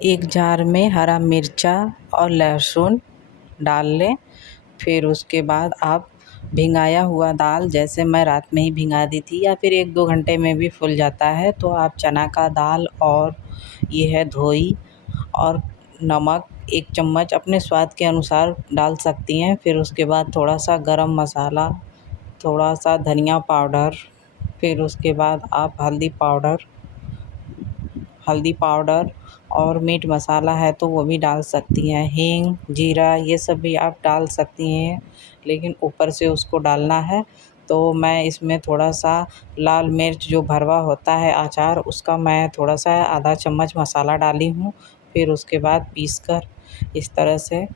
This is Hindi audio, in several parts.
एक जार में हरा मिर्चा और लहसुन डाल लें। फिर उसके बाद आप भिंगाया हुआ दाल, जैसे मैं रात में ही भिंगा दी थी, या फिर 1-2 घंटे में भी फूल जाता है, तो आप चना का दाल और ये है धोई और नमक 1 चम्मच अपने स्वाद के अनुसार डाल सकती हैं। फिर उसके बाद थोड़ा-सा गरम मसाला, थोड़ा-सा धनिया पाउडर, फिर उसके बाद आप हल्दी पाउडर और मीट मसाला है तो वो भी डाल सकती हैं। हींग, जीरा ये सब भी आप डाल सकती हैं, लेकिन ऊपर से उसको डालना है। तो मैं इसमें थोड़ा-सा लाल मिर्च जो भरवा होता है अचार, उसका मैं थोड़ा-सा आधा चम्मच मसाला डाली हूँ। फिर उसके बाद पीसकर इस तरह से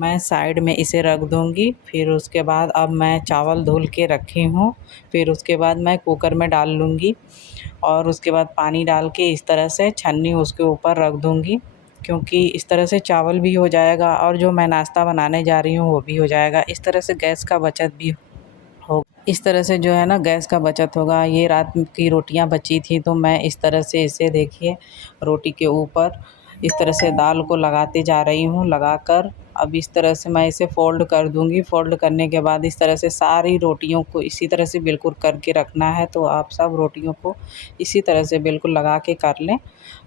मैं साइड में इसे रख दूँगी। फिर उसके बाद अब मैं चावल धुल के रखी हूँ, फिर उसके बाद मैं कुकर में डाल लूँगी और उसके बाद पानी डाल के इस तरह से छन्नी उसके ऊपर रख दूँगी, क्योंकि इस तरह से चावल भी हो जाएगा और जो मैं नाश्ता बनाने जा रही हूँ वो भी हो जाएगा। इस तरह से गैस का बचत भी हो इस तरह से जो है ना गैस का बचत होगा। ये रात की रोटियां बची थी तो मैं इस तरह से इसे देखिए रोटी के ऊपर इस तरह से दाल को लगाते जा रही हूँ। लगाकर अब इस तरह से मैं इसे फ़ोल्ड कर दूँगी। फ़ोल्ड करने के बाद इस तरह से सारी रोटियों को इसी तरह से बिल्कुल करके रखना है। तो आप सब रोटियों को इसी तरह से बिल्कुल लगा के कर लें।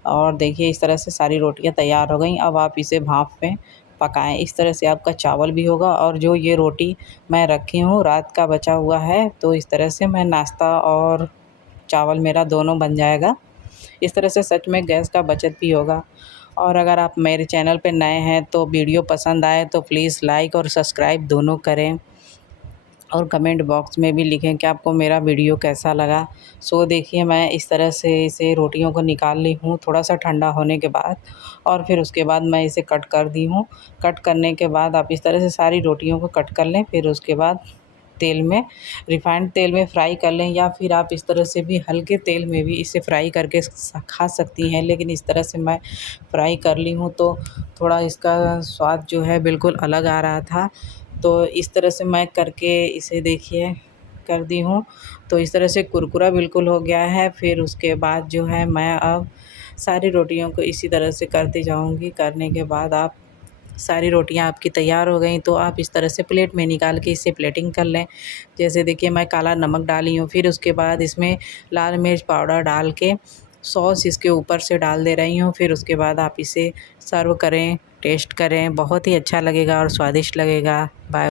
और देखिए इस तरह से सारी रोटियां तैयार हो गई। अब आप इसे भाप में पकाएं। इस तरह से आपका चावल भी होगा और जो ये रोटी मैं रखी हूँ रात का बचा हुआ है, तो इस तरह से मैं नाश्ता और चावल मेरा दोनों बन जाएगा। इस तरह से सच में गैस का बचत भी होगा। और अगर आप मेरे चैनल पे नए हैं तो वीडियो पसंद आए तो प्लीज़ लाइक और सब्सक्राइब दोनों करें और कमेंट बॉक्स में भी लिखें कि आपको मेरा वीडियो कैसा लगा। सो देखिए मैं इस तरह से इसे रोटियों को निकाल ली हूँ थोड़ा-सा ठंडा होने के बाद, और फिर उसके बाद मैं इसे कट कर दी हूँ। कट करने के बाद आप इस तरह से सारी रोटियों को कट कर लें। फिर उसके बाद तेल में, रिफाइंड तेल में फ्राई कर लें, या फिर आप इस तरह से भी हल्के तेल में भी इसे फ्राई करके खा सकती हैं। लेकिन इस तरह से मैं फ्राई कर ली हूँ तो थोड़ा इसका स्वाद जो है बिल्कुल अलग आ रहा था। तो इस तरह से मैं करके इसे देखिए कर दी हूँ। तो इस तरह से कुरकुरा बिल्कुल हो गया है। फिर उसके बाद जो है मैं अब सारी रोटियों को इसी तरह से करती जाऊँगी। करने के बाद आप सारी रोटियां आपकी तैयार हो गई तो आप इस तरह से प्लेट में निकाल के इसे प्लेटिंग कर लें। जैसे देखिए मैं काला नमक डाली हूँ, फिर उसके बाद इसमें लाल मिर्च पाउडर डाल के सॉस इसके ऊपर से डाल दे रही हूँ। फिर उसके बाद आप इसे सर्व करें, टेस्ट करें, बहुत ही अच्छा लगेगा और स्वादिष्ट लगेगा। बाय।